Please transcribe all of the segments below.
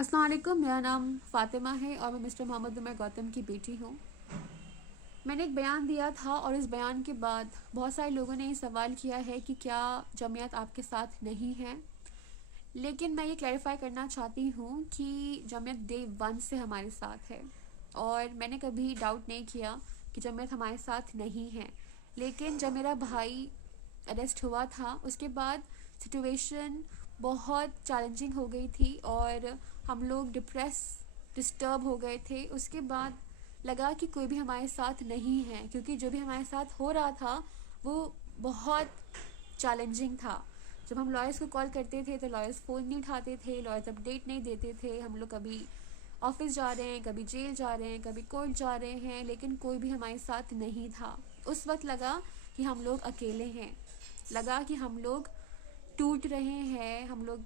अस्सलाम वालेकुम, मेरा नाम फ़ातिमा है और मैं मिस्टर मोहम्मद उमर गौतम की बेटी हूँ। मैंने एक बयान दिया था और इस बयान के बाद बहुत सारे लोगों ने ये सवाल किया है कि क्या जमीयत आपके साथ नहीं है। लेकिन मैं ये क्लैरिफाई करना चाहती हूँ कि जमीयत डे वन से हमारे साथ है और मैंने कभी डाउट नहीं किया कि जमीयत हमारे साथ नहीं है। लेकिन जब मेरा भाई अरेस्ट हुआ था उसके बाद सिचुएशन बहुत चैलेंजिंग हो गई थी और हम लोग डिस्टर्ब हो गए थे। उसके बाद लगा कि कोई भी हमारे साथ नहीं है, क्योंकि जो भी हमारे साथ हो रहा था वो बहुत चैलेंजिंग था। जब हम लॉयर्स को कॉल करते थे तो लॉयर्स फ़ोन नहीं उठाते थे, लॉयर्स अपडेट नहीं देते थे। हम लोग कभी ऑफिस जा रहे हैं, कभी जेल जा रहे हैं, कभी कोर्ट जा रहे हैं, लेकिन कोई भी हमारे साथ नहीं था। उस वक्त लगा कि हम लोग अकेले हैं, लगा कि हम लोग टूट रहे हैं, हम लोग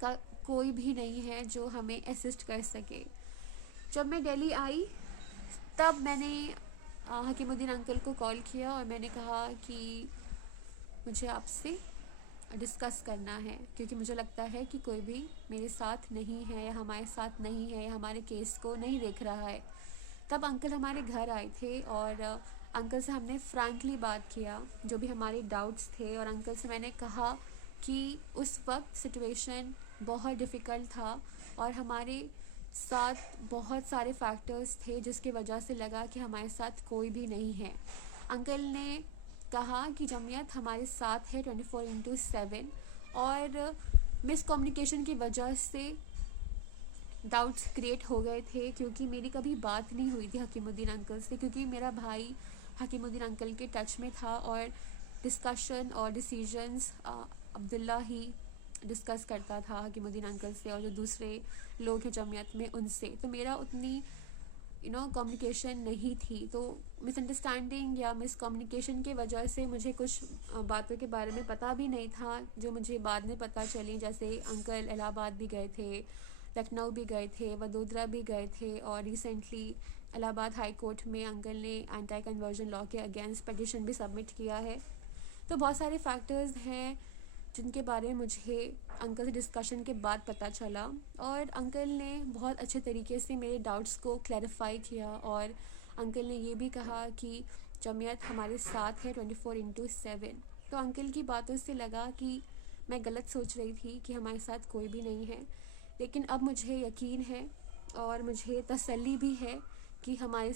का कोई भी नहीं है जो हमें असिस्ट कर सके। जब मैं दिल्ली आई तब मैंने हकीमुद्दीन अंकल को कॉल किया और मैंने कहा कि मुझे आपसे डिस्कस करना है, क्योंकि मुझे लगता है कि कोई भी मेरे साथ नहीं है या हमारे साथ नहीं है या हमारे केस को नहीं देख रहा है। तब अंकल हमारे घर आए थे और अंकल से हमने फ्रैंकली बात किया जो भी हमारे डाउट्स थे, और अंकल से मैंने कहा कि उस वक्त सिचुएशन बहुत डिफ़िकल्ट था और हमारे साथ बहुत सारे फैक्टर्स थे जिसकी वजह से लगा कि हमारे साथ कोई भी नहीं है। अंकल ने कहा कि जमीयत हमारे साथ है 24/7 और मिसकम्युनिकेशन की वजह से डाउट्स क्रिएट हो गए थे, क्योंकि मेरी कभी बात नहीं हुई थी हकीमुद्दीन अंकल से, क्योंकि मेरा भाई हकीमुद्दीन अंकल के टच में था और डिस्कशन और डिसीजंस अब्दुल्ला ही डिस्कस करता था हकीमुद्दीन अंकल से और जो दूसरे लोग हैं जमीयत में उनसे। तो मेरा उतनी कम्युनिकेशन नहीं थी, तो मिसअंडरस्टैंडिंग या मिसकम्युनिकेशन की वजह से मुझे कुछ बातों के बारे में पता भी नहीं था जो मुझे बाद में पता चली। जैसे अंकल इलाहाबाद भी गए थे, लखनऊ भी गए थे, वडोदरा भी गए थे और रिसेंटली इलाहाबाद हाई कोर्ट में अंकल ने एंटी कन्वर्जन लॉ के अगेंस्ट पिटिशन भी सबमिट किया है। तो बहुत सारे फैक्टर्स हैं जिनके बारे में मुझे अंकल से डिस्कशन के बाद पता चला, और अंकल ने बहुत अच्छे तरीके से मेरे डाउट्स को क्लैरिफाई किया और अंकल ने ये भी कहा कि जमीयत हमारे साथ है 24/7। तो अंकल की बातों से लगा कि मैं गलत सोच रही थी कि हमारे साथ कोई भी नहीं है, लेकिन अब मुझे यकीन है और मुझे तसल्ली भी है कि हमारे